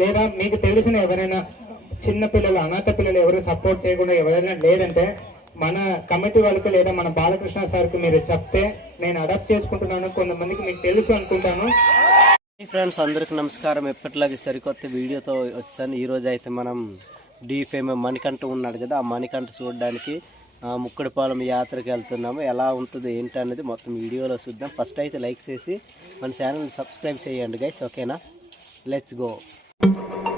లేదా మీకు తెలిసిన ఎవరైనా చిన్న పిల్లలు అనాథ పిల్లలు ఎవరు సపోర్ట్ చేయకుండా ఎవరైనా లేదంటే మన కమిటీ వాళ్ళకి లేదా మన బాలకృష్ణ సార్కి మీరు చెప్తే నేను అడాప్ట్ చేసుకుంటున్నాను. కొంతమందికి మీకు తెలుసు అనుకుంటాను. మీ ఫ్రెండ్స్ అందరికి నమస్కారం. ఎప్పటిలాగే సరికొత్త వీడియోతో వచ్చాను. ఈరోజు అయితే మనం డీఫేమ్ మణికంఠ ఉన్నాడు కదా ఆ మణికంఠ చూడడానికి ముక్కడిపాలెం యాత్రకి వెళ్తున్నాము. ఎలా ఉంటుంది ఏంటి అనేది మొత్తం వీడియోలో చూద్దాం. ఫస్ట్ అయితే లైక్ చేసి మన ఛానల్ సబ్స్క్రైబ్ చేయండి గైస్ ఓకేనా లెట్స్ గో you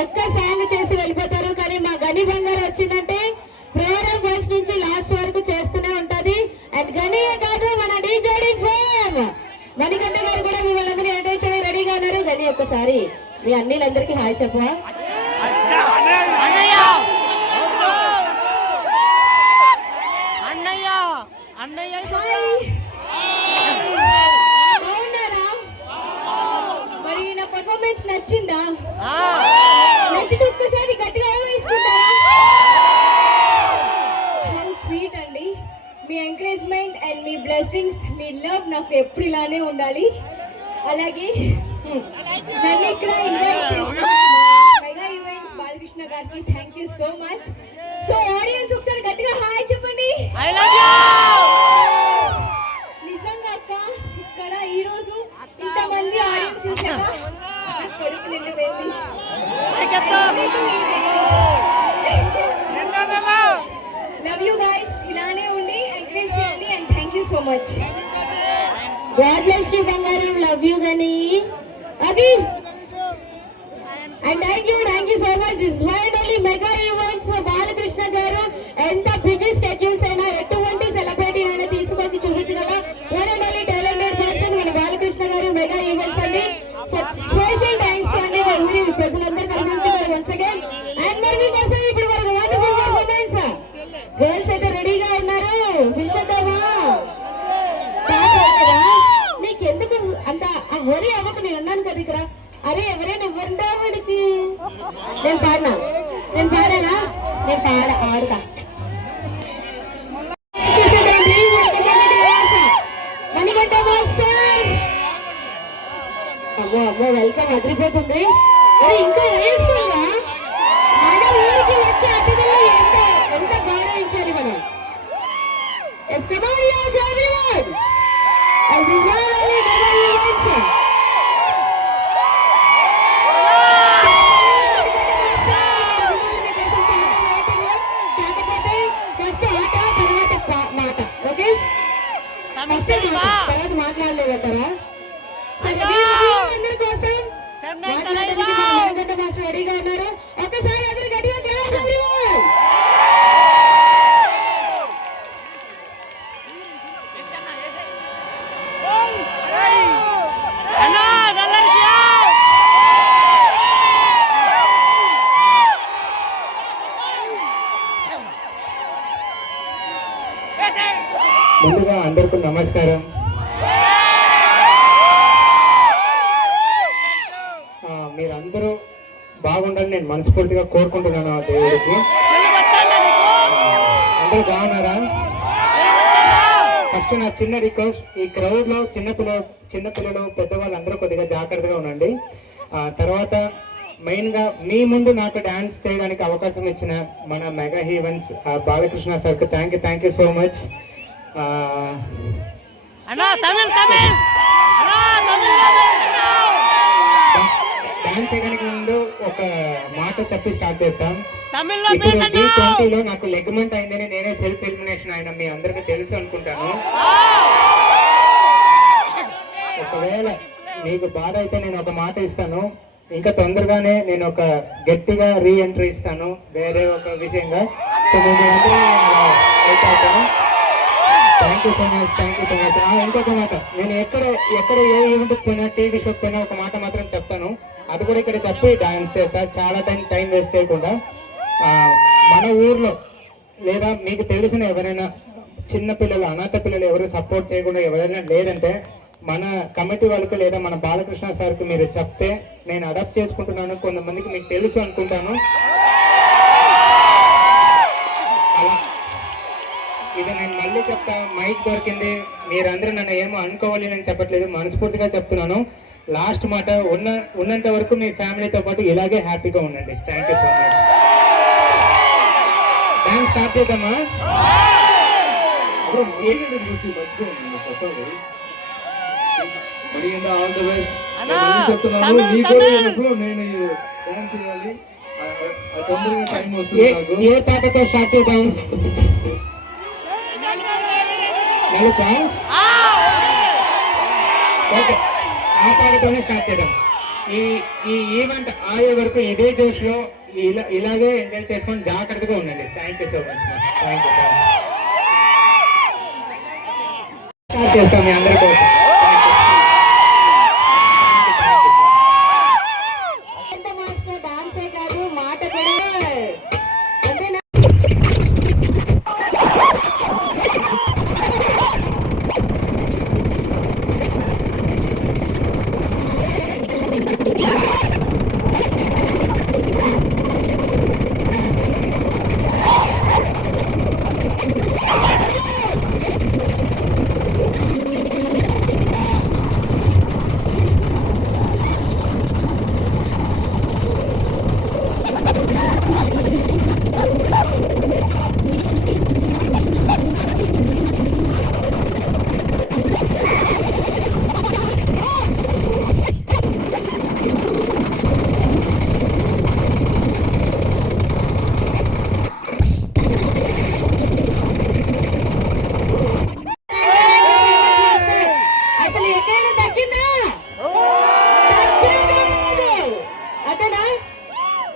ఒక్క సాంగ్ చేసి వెళ్ళిపోతారు. కానీ మా గని బంగారు వచ్చిందంటే ప్రోగ్రామ్ ఫస్ట్ నుంచి లాస్ట్ వరకు చేస్తూనే ఉంటది. అండ్ గనియే కాదు మన డీజేడి ఫేమ్ మణికంఠ గారు కూడా మిమ్మల్ని అందరినీ ఎంటర్టైన్ చేయడానికి రెడీగా ఉన్నారు. గని ఒక్కసారి మీ అన్నిలందరికీ హాయ్ చెప్పా. ఎప్పుడు ఇలానే ఉండాలి. అలాగే నన్ను ఇక్కడ ఇన్వైట్ చేసిన మెగా ఈవెంట్స్ బాలకృష్ణ గారికి thank you so much so audience ఒకసారి గట్టిగా హాయ్ చెప్పండి. నిజంగా అక్క ఇక్కడ ఈ రోజు ఇంతమంది ఆడియన్స్ చూసాక నిండిపోయింది లవ్ యూ గైస్ ఇలానే ఉండి ఎంకరేజ్ చేయండి and thank you so much God bless you, Bangaram. Love you, Gani. Adi. And thank you, thank you so much. This is finally mega event. ఒరే అవ్వకు నేను అన్నాను కదా ఇక్కడ? అరే ఎవరైనా ఎవరుంటా వాడికి? నేను పాడినా? నేను పాడాలా? నేను పాడ ఆడతా. అమ్మో అమ్మో వెల్కమ్ అదిరిపోతుంది. అరే ఇంకా వేసుకోండా మన ఊరికి వచ్చే అతిథులు ఎంత ఎంత గౌరవించాలి మనం. Yes, ఫస్ట్ మాట తర్వాత మాట్లాడలేదంటారా సరే మీ అందరి కోసం మాట్లాడడానికి మన మణికంఠ మాస్టర్ రెడీగా ఉన్నారు ఒక్కసారి అందరూ గట్టిగా క్లాస్ everyone. ముందుగా అందరికీ నమస్కారం. మీరందరూ బాగుండాలని నేను మనస్ఫూర్తిగా కోరుకుంటున్నాను ఆ దేవుడికి. అందరూ బాగున్నారా? ఫస్ట్ నా చిన్న రిక్వెస్ట్ ఈ క్రౌడ్లో చిన్న పిల్లలు చిన్న పిల్లలు పెద్దవాళ్ళు అందరూ కొద్దిగా జాగ్రత్తగా ఉండండి. తర్వాత మెయిన్గా మీ ముందు నాకు డాన్స్ చేయడానికి అవకాశం ఇచ్చిన మన మెగా హీవెన్స్ బాలకృష్ణ సార్కి thank you thank you so much అన్నా తమిళ్ తమిళ్! అన్నా తమిళ్ డాన్స్ చేయడానికి ముందు ఒక మాట చెప్పి స్టార్ట్ చేస్తాం. తమిళ్ళో ట్వంటీలో నాకు లెగ్మెంట్ అయిందని నేనే సెల్ఫ్ ఎలిమినేషన్ అయినా మీ అందరికీ తెలుసు అనుకుంటాను. ఒకవేళ మీకు బాధ అయితే నేను ఒక మాట ఇస్తాను. ఇంకా తొందరగానే నేను ఒక గట్టిగా రీ ఎంట్రీ ఇస్తాను. వేరే ఒక విషయంగా. సో మిమ్మల్ని అవుతాను thank you so much thank you so much ఇంకొక మాట. నేను ఎక్కడ ఎక్కడ ఏ ఈవెంట్కి పోయినా టీవీ షోకి పోయినా ఒక మాట మాత్రం చెప్తాను. అది కూడా ఇక్కడ చెప్పి డాన్స్ చేస్తా. చాలా టైం టైం వేస్ట్ చేయకుండా. మన ఊర్లో లేదా మీకు తెలిసిన ఎవరైనా చిన్న పిల్లలు అనాథ పిల్లలు ఎవరు సపోర్ట్ చేయకుండా ఎవరైనా లేదంటే మన కమిటీ వాళ్ళకి లేదా మన బాలకృష్ణ సార్కి మీరు చెప్తే నేను అడాప్ట్ చేసుకుంటున్నాను. కొంతమందికి మీకు తెలుసు అనుకుంటాను. ఇది నేను మళ్ళీ చెప్తా మైక్ దొరికింది. మీరందరూ నన్ను ఏమో అనుకోవాలి నేను చెప్పట్లేదు మనస్ఫూర్తిగా చెప్తున్నాను. లాస్ట్ మాట ఉన్న ఉన్నంత వరకు మీ ఫ్యామిలీతో పాటు ఇలాగే హ్యాపీగా ఉండండి. Thank you so much dance start చేద్దామా? ఆల్ ద బెస్ట్ చెప్తున్నాను నేను డాన్స్ చేయాలి? ఆ, ఆ, తొందరగా టైం వస్తుంది ఏ నాకు. ఏ పాటతో స్టార్ట్ చేద్దాం? నలుపా ఓకే ఆ పాటతోనే స్టార్ట్ చేద్దాం. ఈ ఈ ఈవెంట్ ఆగే వరకు ఇదే జోష్లో ఇలా ఇలాగే ఎంజాయ్ చేసుకొని జాగ్రత్తగా ఉండండి. Thank you so much thank you start చేస్తాం మీ అందరికీ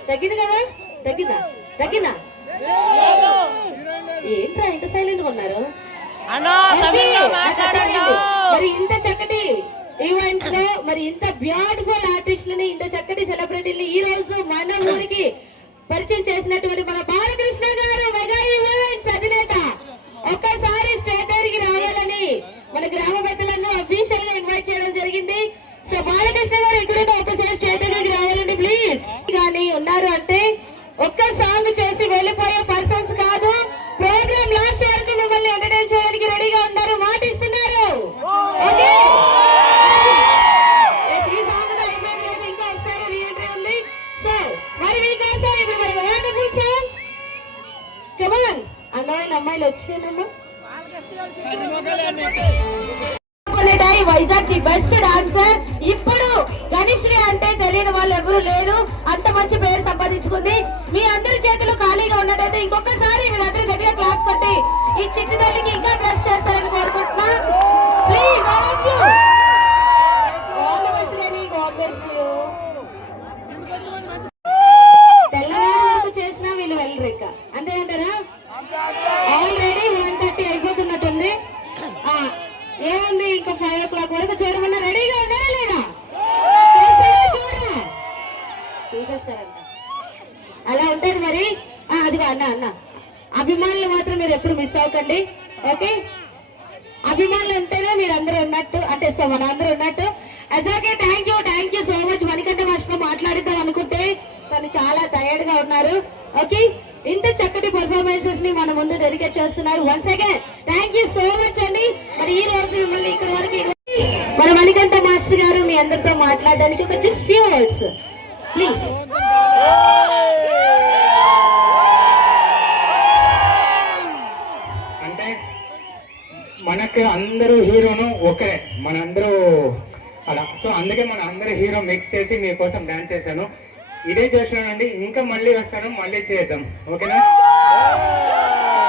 తగ్గింది కదా? తగ్గిందా? తగ్గిందా? ఏంట్రా ఇంత సైలెంట్గా ఉన్నారు. మరి ఇంత చక్కటి ఈవెంట్స్లో మరి ఇంత బ్యూటిఫుల్ ఆర్టిస్టులని ఇంత చక్కటి సెలబ్రిటీని ఈ రోజు మన ఊరికి పరిచయం చేసినటువంటి మన బాలకృష్ణ గారు. సార్. ఇప్పుడు గణేశ్వరి అంటే తెలియని వాళ్ళు ఎవరు లేరు. అంత మంచి పేరు సంపాదించుకుంది. మీ అందరి చేతులు ఖాళీగా ఉన్నట్టయితే ఇంకొకసారి మీరందరూ గట్టిగా క్లాప్స్ కొట్టి ఈ చిట్టి తల్లికి ఇంకా బ్రష్ చేస్తారని కోరుకుంటున్నా. ప్లీజ్ ఆల్ ఆఫ్ తెల్లవారు వరకు చేసినా వీళ్ళు వెళ్ళరు ఇక అంతే అంటారా ఆల్రెడీ వన్ థర్టీ అయిపోతున్నట్టుంది ఆ, ఏముంది ఇంకా ఫైవ్ ఓ క్లాక్ వరకు చూడమన్నా రెడీగా ఉన్నారా లేదా చేస్తారా చూడరా చూసేస్తారంట అలా ఉంటారు మరి ఆ, అదిగో అన్న అన్న అభిమానులు మాత్రం మీరు ఉండండి ఓకే అభిమానులు ఉంటేనే మీరు అందరూ ఉన్నట్టు అంటే సో మన అందరూ ఉన్నట్టు అజాకే thank you thank you so much Manikanta master మాట్లాడుతాం అనుకుంటే తను చాలా టయర్డ్గా ఉన్నారు. ఓకే ఇంత చక్కటి పర్ఫార్మెన్సెస్ని మన ముందు డెడికేట్ చేస్తున్నారు. Once again thank you so much అండి. మరి ఈ రోజు మిమ్మల్ని ఇక్కడ వరకు మన మణికంఠ మాస్టర్ గారు మీ అందరితో మాట్లాడడానికి ఒక జస్ట్ ఫ్యూ వర్డ్స్ ప్లీజ్ మనకు అందరూ హీరోను ఒకరే. మనందరూ అలా. సో అందుకే మన అందరూ హీరో మిక్స్ చేసి మీకోసం డాన్స్ చేశాను. ఇదే చేసానండి ఇంకా మళ్ళీ వస్తాను మళ్ళీ చేద్దాం. ఓకేనా?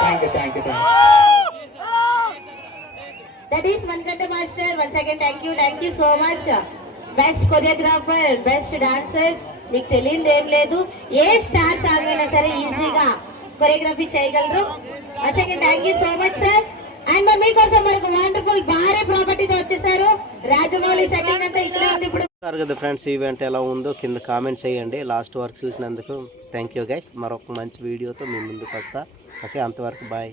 Thank you thank you thank you that is Manikanta master one second thank you thank you so much best choreographer best dancer మీకు తెలియదు ఏం లేదు. ఏ స్టార్ సాంగ్ అయినా సరే ఈజీగా కొరియోగ్రఫీ చేయగలరు. Second thank you so much sir and మరి మీకోసం మనకు వండర్ఫుల్ భారీ ప్రాపర్టీతో వచ్చేసారు రాజమౌళి సెట్టింగ్ అంతా ఇక్కడే ఉంది ఇప్పుడు చూస్తారు కదా ఫ్రెండ్స్ ఈవెంట్ ఎలా ఉందో కింద కామెంట్ చేయండి. లాస్ట్ వరకు చూసినందుకు థ్యాంక్ యూ గైస్ మరొక మంచి వీడియోతో మీ ముందుకు వస్తా. ఓకే అంతవరకు బాయ్